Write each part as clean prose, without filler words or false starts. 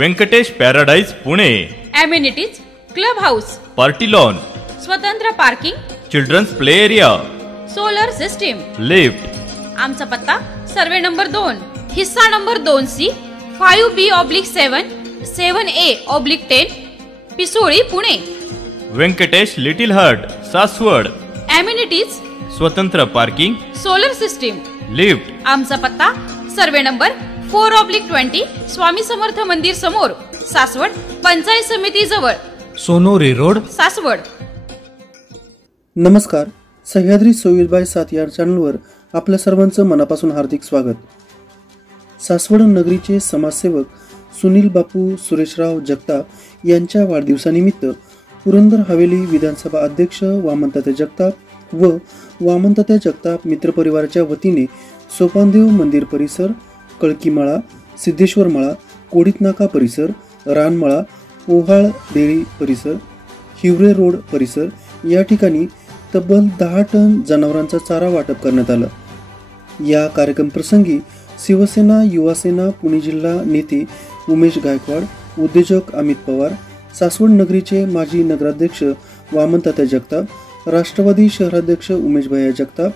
Venkatesh Paradise Pune. Amenities club house, party lawn, स्वतंत्र parking, children's play area, solar system, lift. आमचा पत्ता survey number 2, हिस्सा number 2C, 5B/7, 7A/10, Pisoli, Pune. Venkatesh little hut, Saswad. Amenities स्वतंत्र parking, solar system, lift. आमचा पत्ता survey number 4/20, Swami Samarth मंदिर समोर, सासवड, पंचायत समिती जवळ, सोनोरी रोड, सासवड। नमस्कार, सह्याद्री 24/7 या चॅनलवर आपल्या सर्वांचं मनापासून हार्दिक स्वागत। सासवड नगरीचे समाजसेवक सुनील बापू सुरेशराव जगताप यांच्या वाढदिवसानिमित्त पुरंदर हवेली विधानसभा अध्यक्ष वामनतात्या जगताप व वामनतात्या जगताप मित्रपरिवाराच्या वतीने सोपानदेव मंदिर परिसर, कळकीमाळा, सिद्धेश्वरमाळा, कोडीतनाका परिसर, रानमाळा, ओहाळ डेरी परिसर, हिवरे रोड परिसर या ठिकाणी तब्बल 10 टन जनावरांचा चारा वाटप करण्यात आलं। या कार्यक्रम प्रसंगी शिवसेना युवासेना पुणे जिल्हा नेते उमेश गायकवाड, उद्योजक अमित पवार, सासवड नगरीचे माजी नगराध्यक्ष वामनतात्या जगताप, राष्ट्रवादी शहराध्यक्ष उमेश भैया जगताप,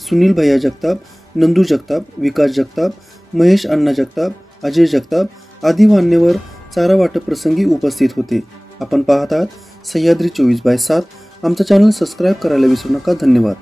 सुनील भैया जगताप, नंदू जगताप, विकास जगताप, महेश अण्णा जगताप, अजय जगताप आदी मान्यवर चारा वाटप प्रसंगी उपस्थित होते। आपण पाहतात सह्याद्री 24/7। आमचा चॅनल सबस्क्राईब करायला विसरू नका। धन्यवाद।